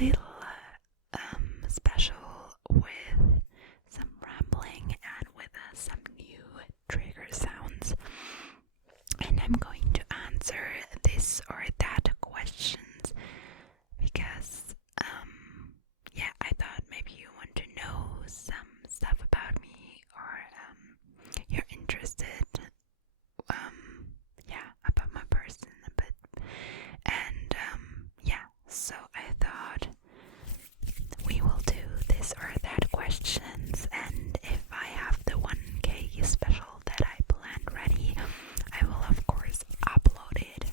little special with some rambling and with some new trigger sounds. And I'm going to answer this or that questions because, I thought maybe you want to know some stuff about me or you're interested, about my person a bit. And, so I thought we will do this or that questions, and if I have the 1K special that I planned ready, I will of course upload it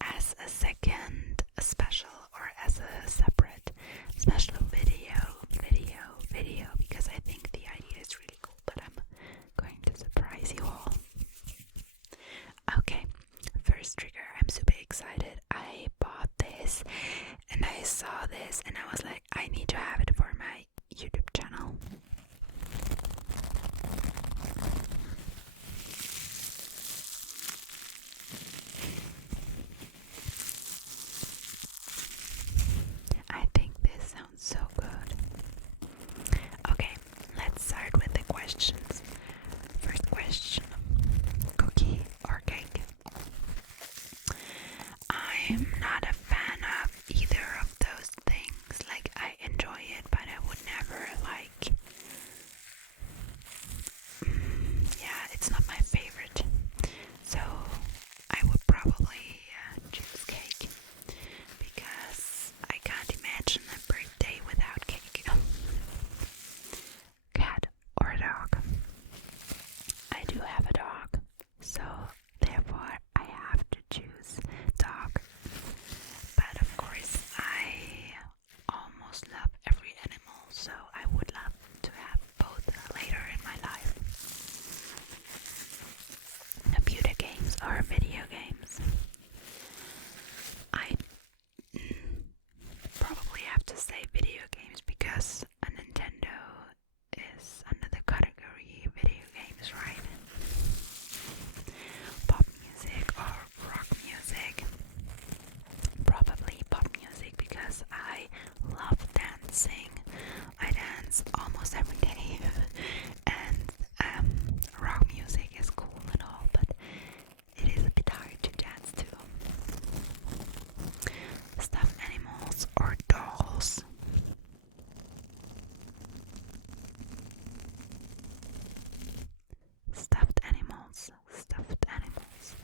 as a second special or as a separate special video because I think the idea is really cool, but I'm going to surprise you all. Okay, first trigger. I'm super excited. I bought this and I saw this and I was like, I need to have it for my YouTube channel. I think this sounds so good. Okay, let's start with the questions. First question: cookie or cake? I'm not a fan of either of those things. Like, I enjoy it, but I would never it's not my favorite. So I would probably choose cake because I can't imagine a birthday without cake. Cat or dog? I do have a dog, so therefore I have to choose dog. But of course I almost love every animal, so I would love to have both later in my life. Computer games or video games? I probably have to say video games because a Nintendo is under the category video games, right? Pop music or rock music? Probably pop music because I love dancing. I dance almost every day and rock music is cool and all, but it is a bit hard to dance to. Stuffed animals or dolls? Stuffed animals.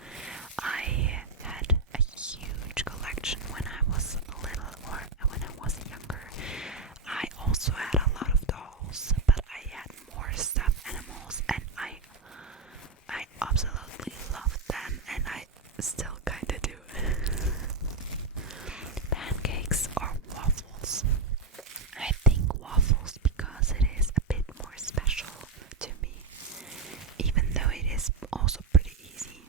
I had a huge collection when I was little or when I was younger. I also had a lot of dolls, but I had more stuffed animals and I absolutely loved them, and I still kinda do. Pancakes or waffles? I think waffles because it is a bit more special to me, even though it is also pretty easy.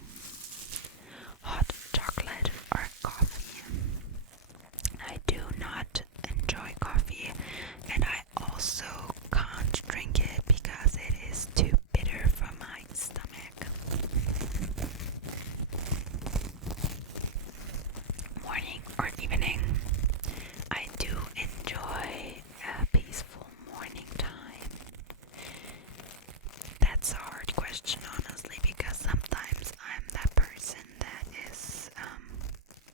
Hot chocolate or coffee? I do not enjoy coffee, and I also can't drink it because it is too bitter for my stomach. Morning or evening? I do enjoy a peaceful morning time. That's a hard question, honestly, because sometimes I'm that person that is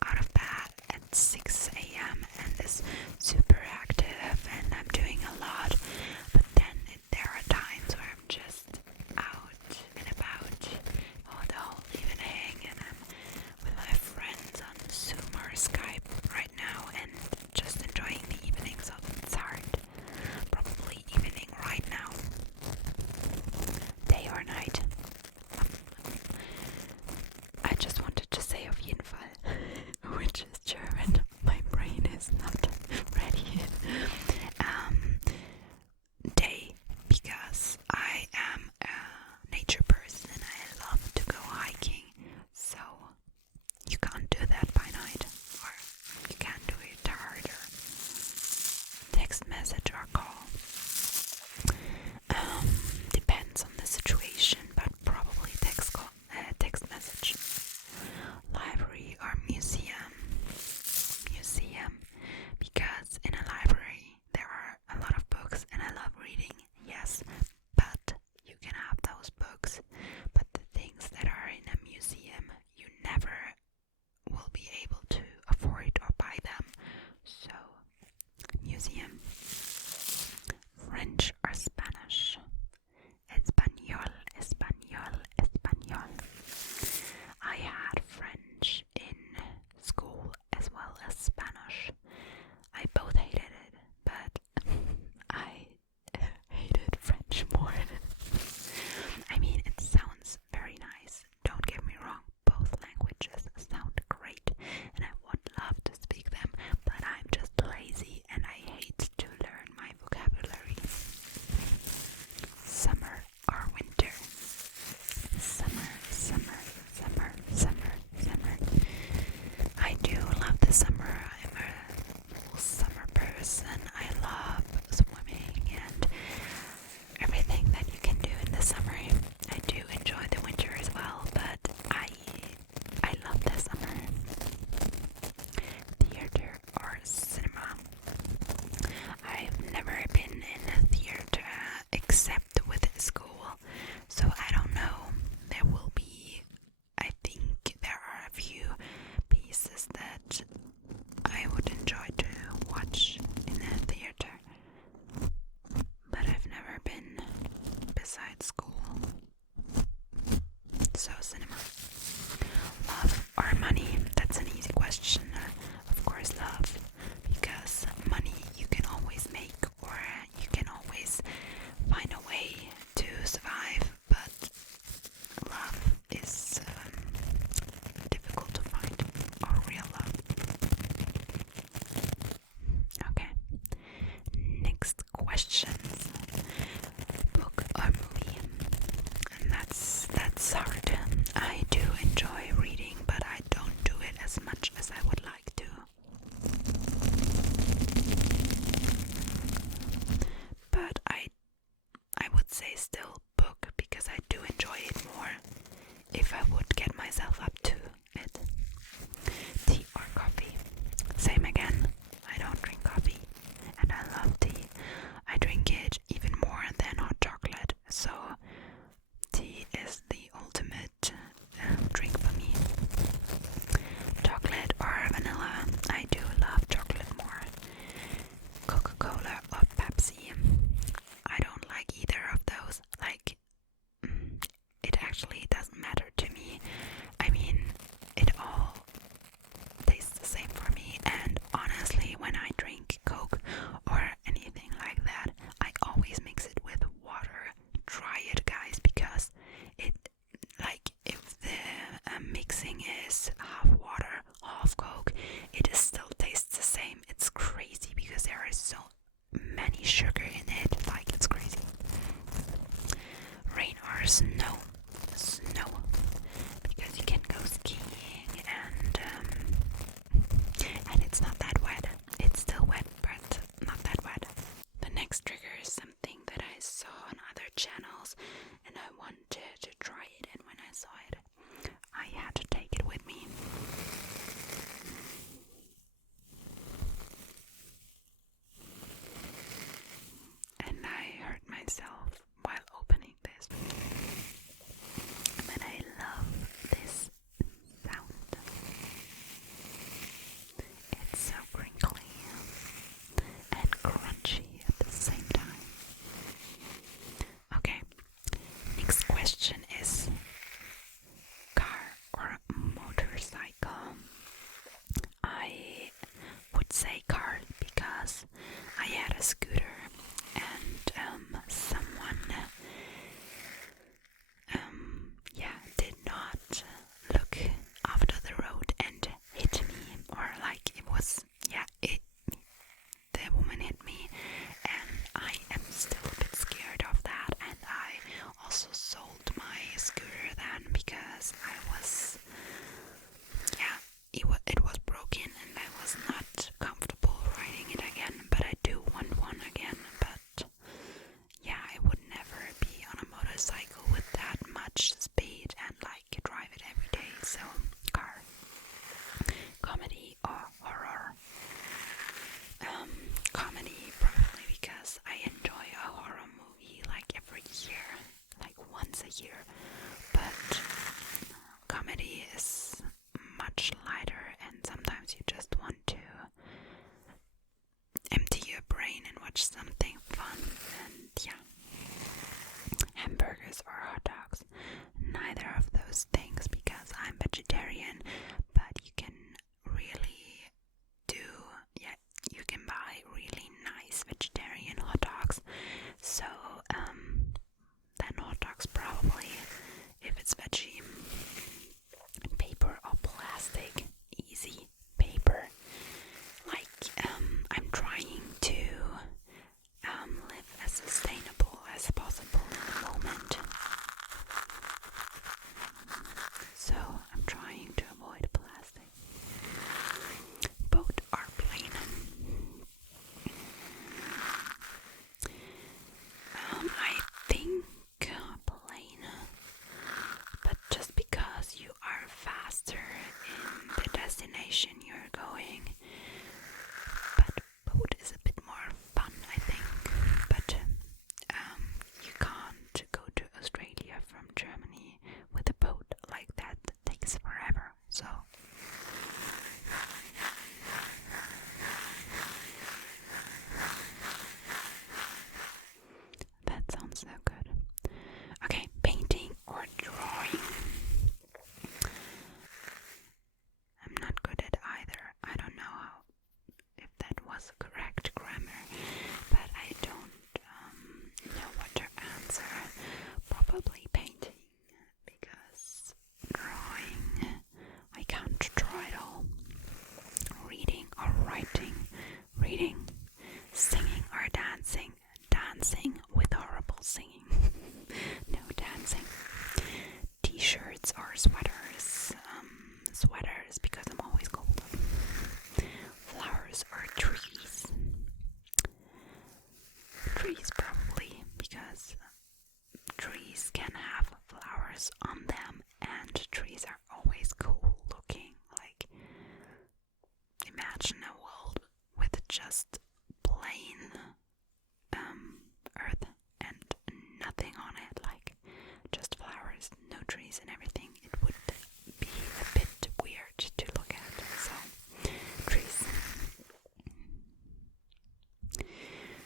out of bed at 6 a.m. and is super active and I'm doing a lot, but then there are times where I'm just out and about the whole evening and I'm with my friends on Zoom or Skype right now. will be able to afford or buy them. So, museum. French or Spanish? Español, español, español. I had French in school as well as Spanish. I both hated it, but I hated French more. I mean, it sounds very nice. Don't get me wrong, both languages sound great, and I would love to speak them, but I'm just lazy and I hate to learn my vocabulary. Summer or winter? Summer, summer, summer, summer, summer. I do love the summer. I'm a summer person. I love swimming and everything that you can do in the summer. I do enjoy the winter as well, but I love the summer. Theater or cinema? I've never been in a theater except with school, so I don't know. There will be, I think there are a few pieces that I would enjoy to watch in a theater, but I've never been besides school. So cinema. Love or money? That's an easy question. Of course love, because money you can always make, or you can always find a way to survive, but love is difficult to find, or real love. Okay, next questions. Book or movie? And that's hard. I do enjoy reading, but I don't do it as much as I would like to. But I would say still book, because I do enjoy it more if I would get myself up to it. Tea or coffee? Same again. I don't drink coffee, and I love tea. I drink it even more than hot chocolate, so tea is the ultimate drink for me. Chocolate or vanilla? I do love chocolate more. Coca-Cola or Pepsi? I don't like either of those. Like, it actually doesn't matter to me. I mean, it all tastes the same for me, and honestly, when I drink Coke or anything like that, I always mix it with water. Try it, guys, because it, like, if the mixing is half water, half Coke, it still tastes the same. It's crazy because there is so many sugar in it, like, it's crazy. Rain or snow? Snow, because you can go skiing and it's not that wet. It's still wet, but not that wet. The next trigger is something that I saw on other channels, and I wanted to try it, and when I saw it, I had to take it with me. And I hurt myself while opening this. But I love this sound. It's so crinkly and crunchy at the same time. Okay, next question is car or motorcycle? I would say car, because I had a scooter and someone did not look after the road and hit me, or like it was, the woman hit me, and I am still a bit scared of that, and I also sold my scooter then, because I was, it was broken and I was not comfortable just plain earth and nothing on it, like just flowers, no trees and everything, it would be a bit weird to look at. So, trees.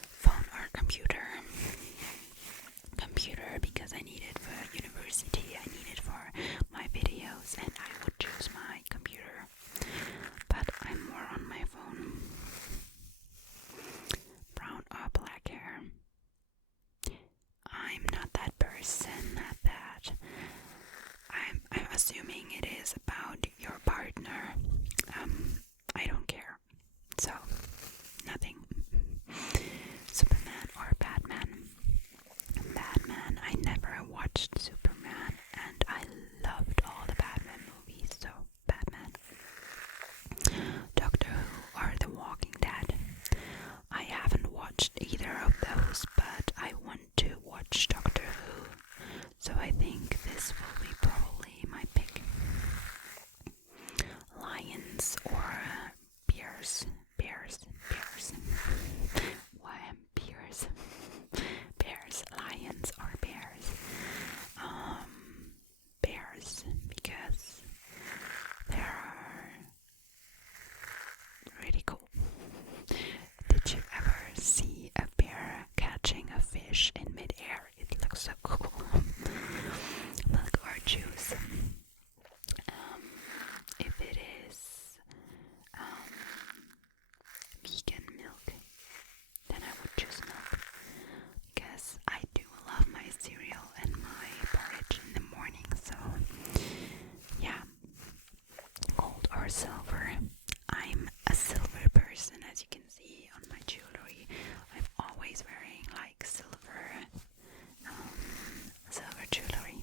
Phone or computer? Computer, because I need it for university, I need it for my videos, and I would choose my computer. But I'm more on my phone. Brown or black hair? I'm not that person that I'm assuming it is about your partner. I don't care. So, nothing. Superman or Batman? Batman. I never watched Superman, and I loved all the Batman movies, so Batman. Doctor Who or The Walking Dead? I haven't watched either of those, but I want to watch Doctor Who, so I think this will be probably my pick. Lions or bears? Bears. Why bears? Bears, lions or bears? Bears, because they're really cool. Did you ever see a bear catching a fish in midair? It looks so cool. Milk or juice? If it is vegan milk, then I would choose milk, because I do love my cereal and my porridge in the morning. So yeah. Gold or silver? I'm a silver person, as you can see on my jewelry. I'm always wearing like silver jewelry.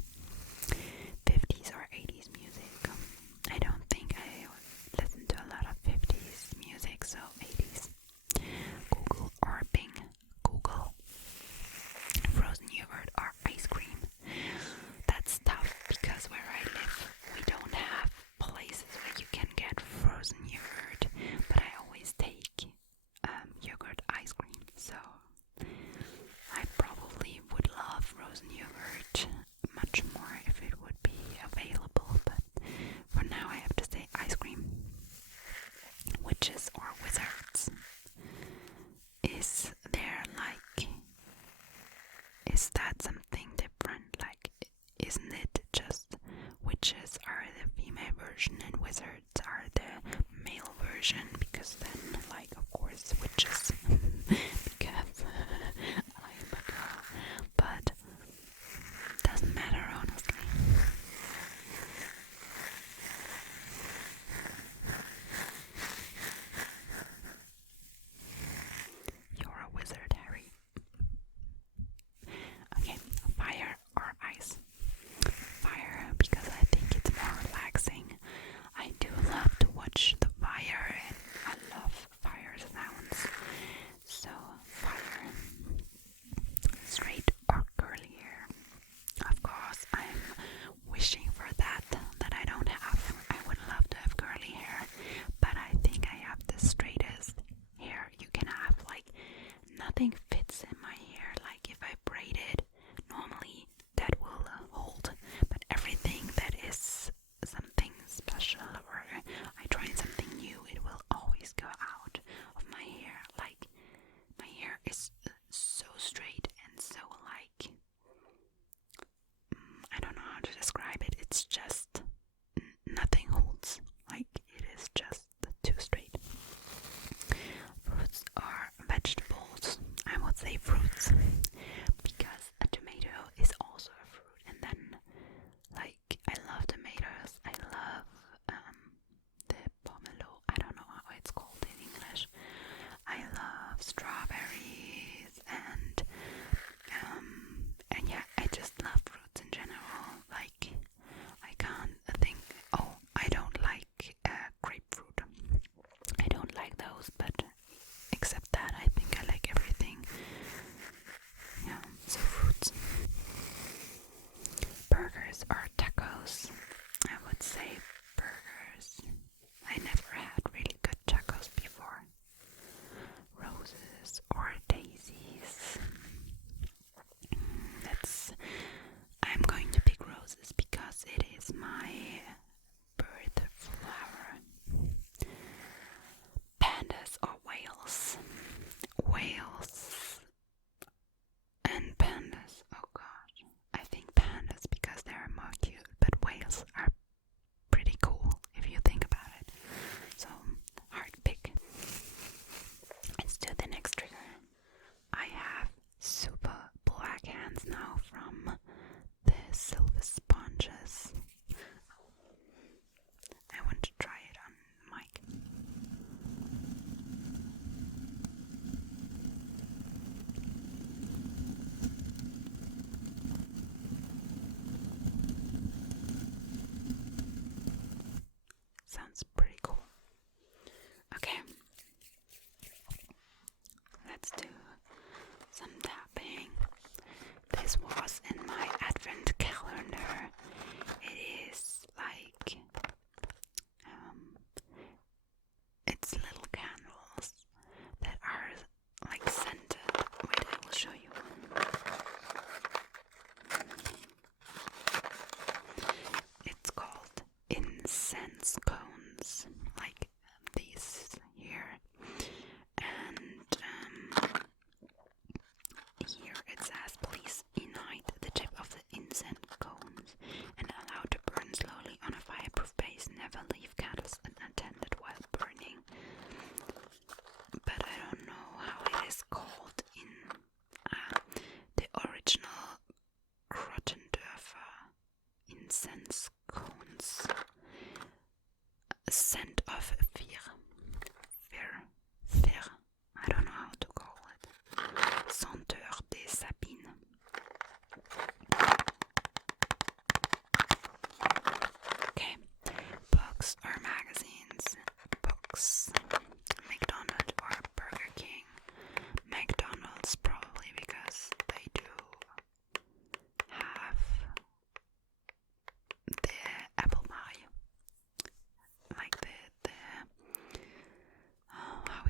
50s or 80s music? I don't think I listen to a lot of 50s music, so 80s. Google or Bing? Google. Frozen yogurt or ice cream? That's tough, because where I live we don't have places where you can get frozen yogurt, but I always take yogurt ice cream, so I probably would love frozen yogurt much more if it would be available, but for now I have to say ice cream. Witches or wizards? Is there is that something different? Like, isn't it just witches are the female version and wizards are the male version? Because then, like, of course, witches, because I'm a girl, but doesn't matter, honestly. You're a wizard, Harry. Okay, fire or ice? Fire, because I think it's more relaxing. I do love to watch the fire, and I love fire sounds. So, fire. Straight or curly hair? Of course, I'm wishing for that I don't have. I would love to have curly hair, but I think I have the straightest hair you can have. Like, nothing fits in my hair. Like, if I braid it, normally that will hold, but everything that is something special or I try something new, it will always go out of my hair. Like, my hair is so straight and so like, I don't know how to describe it. It's just nothing holds. Like, it is just too straight. Fruits or vegetables? I would say fruits, because a tomato is also a fruit. And then, like, I love tomatoes. I love the pomelo. I don't know how it's called in English. I love strawberries and yeah, I just love fruits in general. Like, I can't think, oh, I don't like grapefruit. I don't like those, but except that, I think I like everything. Yeah, so fruits. Burgers or tacos? I would say burgers. I never had really good tacos before.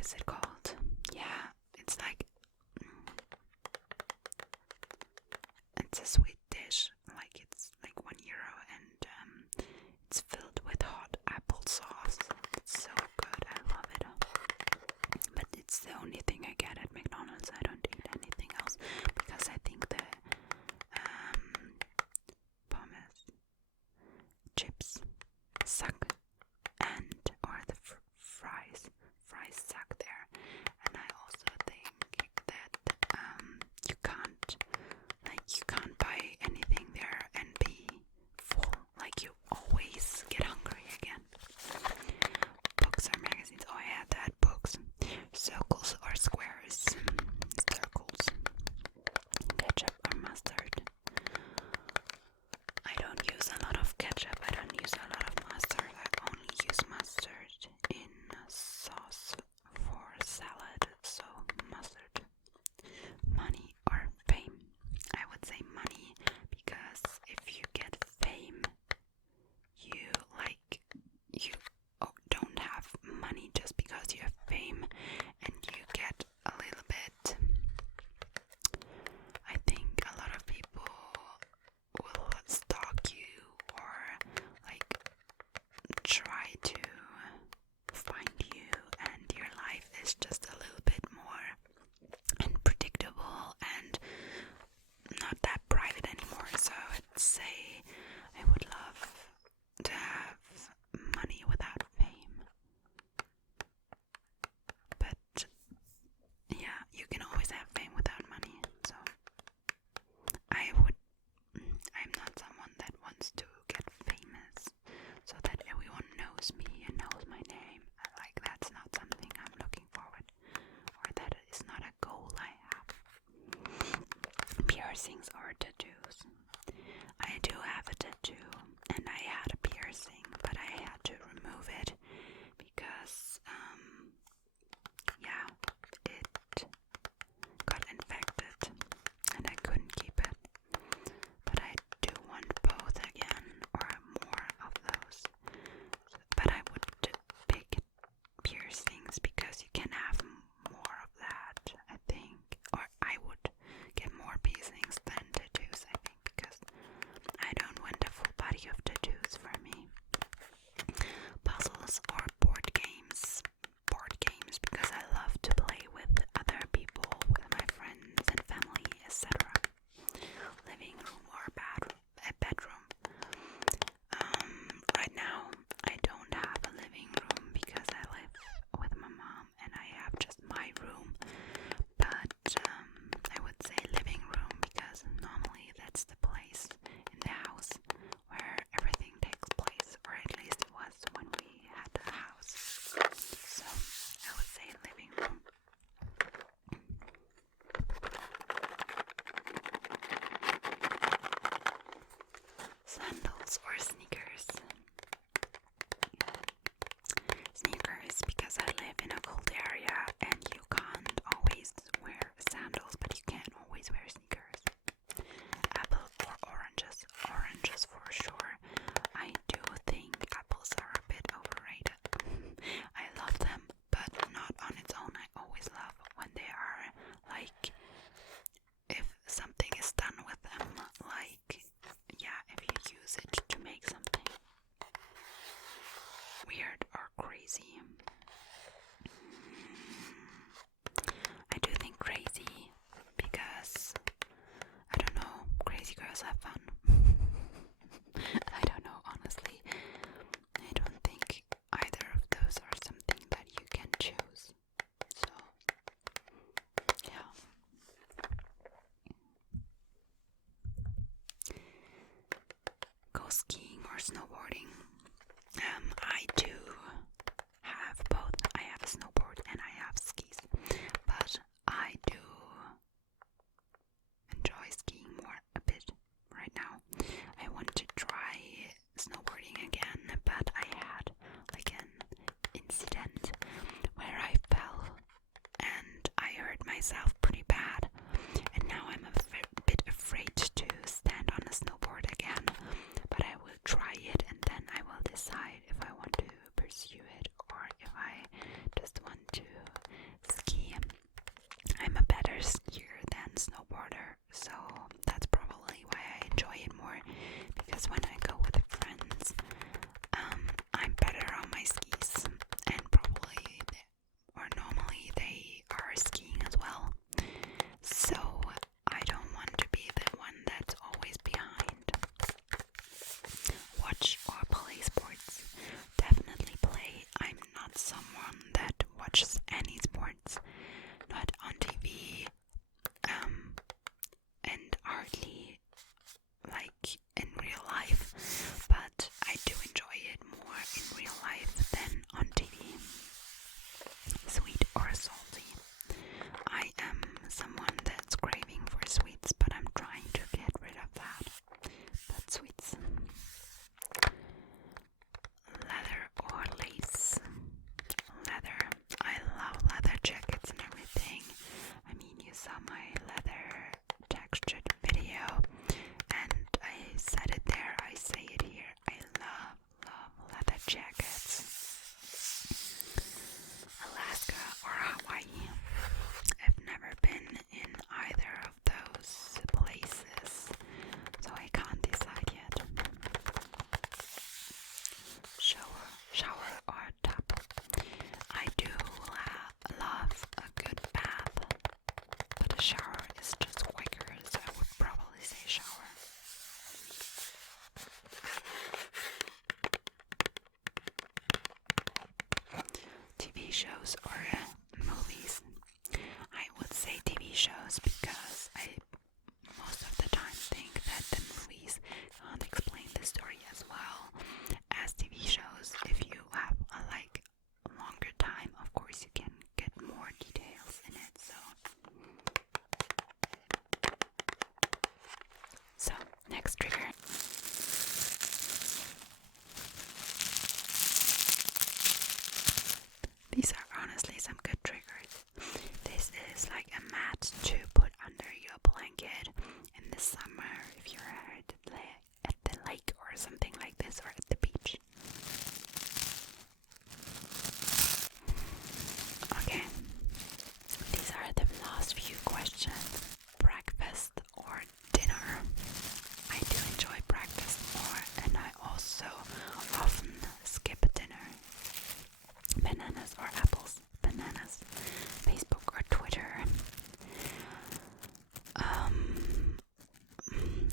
is it called? Yeah, it's like it's a sweet dish. Like it's like €1, and it's filled with hot applesauce. It's so good. I love it. But it's the only thing I get at McDonald's. I don't eat anything else because I think the pommes, chips suck, and or the fries suck there. And I also think that you can't buy anything there and be full. Like you always get hungry again. Books or magazines? Oh, I had that. Books. Circles or squares? Circles. Ketchup or mustard? I don't use a lot of ketchup. I don't use a lot of mustard. I only use mustard in sauce for salad. So mustard. Money or fame? I would say money, because if you get fame, you don't have money just because you have fame, and you get a little bit. I think a lot of people will stalk you or like try to find you, and your life is just a little bit more unpredictable and not that private anymore. So I'd say I would love to have money without fame. But yeah, you can always have fame without money. So I'm not someone that wants to get famous so that everyone knows me and knows my name. Like, that's not something I'm looking forward, or that is not a goal I have. Piercings or tattoos? I do have a tattoo, and I had a piercing, but I had to remove it because it got infected and I couldn't keep it. But I do want both again, or more of those. But I would pick piercings because you can have more of that, I think. Or I would get more piercings than someone that watches any sports, not on TV, and hardly like in real life, but I do enjoy it more in real life than on TV. Sweet or salty? I am someone that's craving for sweets, but I'm trying to get rid of that. But sweets. Leather or lace? Leather. I love leather jackets and everything. I mean, you saw my leather textured video, and I said it there, I say it here. I love leather jackets. Alaska or Hawaii? I've never been in either of those places, so I can't decide yet. Shower or tub? I do love a good bath, but a shower is just quicker, so I would probably say shower. TV shows or movies? I would say TV shows because I most of the time think that the movies can't explain the story as well as TV shows. If you have a longer time, of course you can get more details in it. So next trigger. These are honestly some good triggers. This is like a mat to put under your blanket in the summer if you're at the lake or something like this, or at the beach. Okay, these are the last few questions. Breakfast or dinner? I do enjoy breakfast more, and I also often skip dinner. Bananas or apples? Bananas. Facebook or Twitter?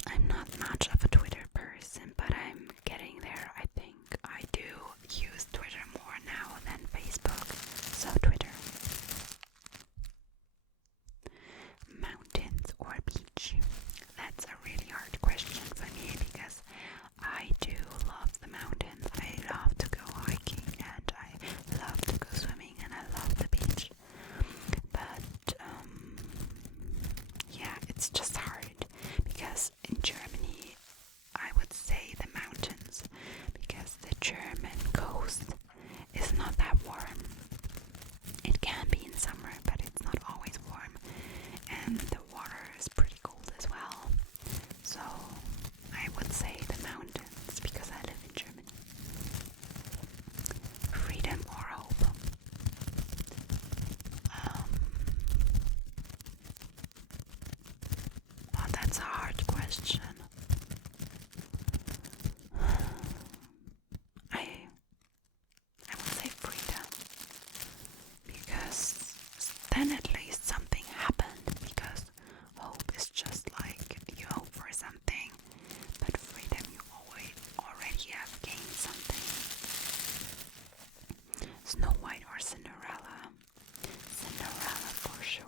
I'm not much of a Twitter person, but I'm getting there. I think I do use Twitter more now than Facebook, so Twitter. Mountains or beach? That's a really hard question for me because I do love the mountains. I love to go hiking, and I love to go swimming, and I love the beach. But yeah, it's just hard because in Germany I would say the mountains, because the German coast is not that warm. It can be in summer, but it's not always warm, and the water is pretty cold as well. So I would say the mountains because I live in Germany. Freedom or hope? Well, that's a hard question. I would say freedom, because then at least something happened, because hope is just like you hope for something, but freedom, you already have gained something. Snow White or Cinderella? Cinderella for sure.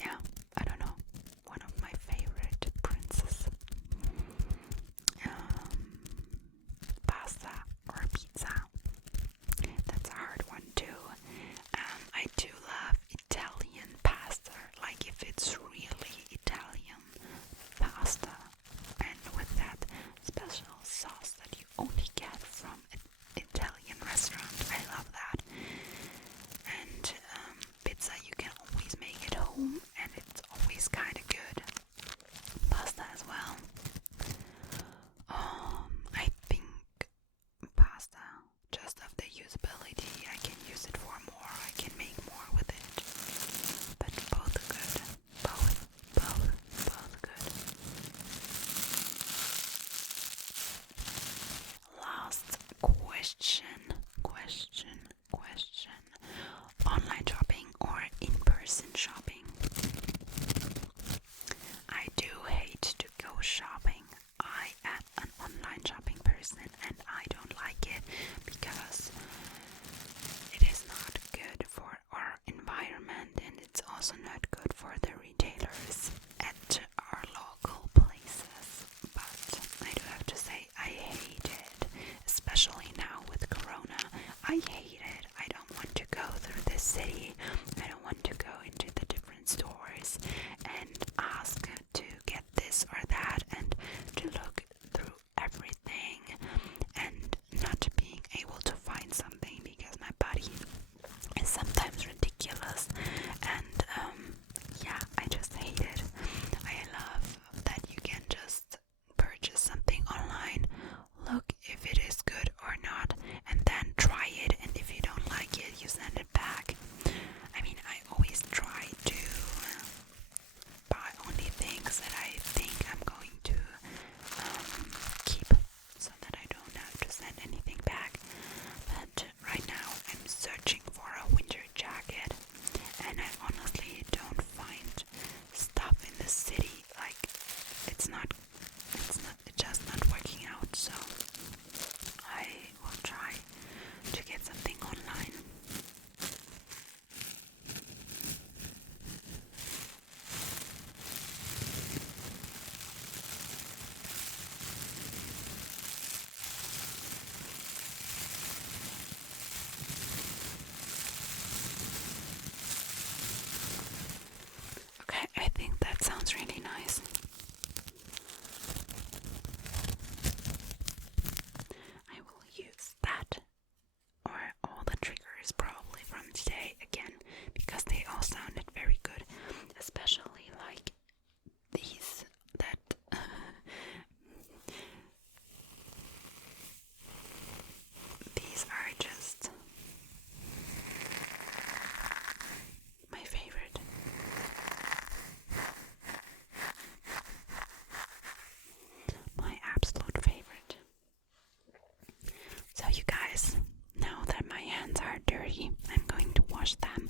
Yeah, I don't know. One of my favorite princesses. Pasta or pizza? That's a hard one too. I do love Italian pasta, like if it's really Italian pasta, and with that special sauce that you only get from an Italian restaurant. I I hate it. I don't want to go through the city. I don't want to go into the different stores and ask to get this or that and to look through everything and not being able to find something because my body is sometimes ridiculous. And yeah, I just hate it. I love that you can just purchase something online, look if it is good or not, and then try it, and if you don't like it, you send it back. I mean, I always try to buy only things that I think I'm going to keep, so that I don't have to send anything back. But right now I'm searching for a winter jacket, and I honestly don't find stuff in the city. Like, it's just not working out, so I will try to get something online. Okay, I think that sounds really nice. I will use that or all the triggers probably from today again, because they all sounded very good, especially like these that these are just my favorite. My absolute favorite. So you guys, now that my hands are dirty, I'm going to wash them.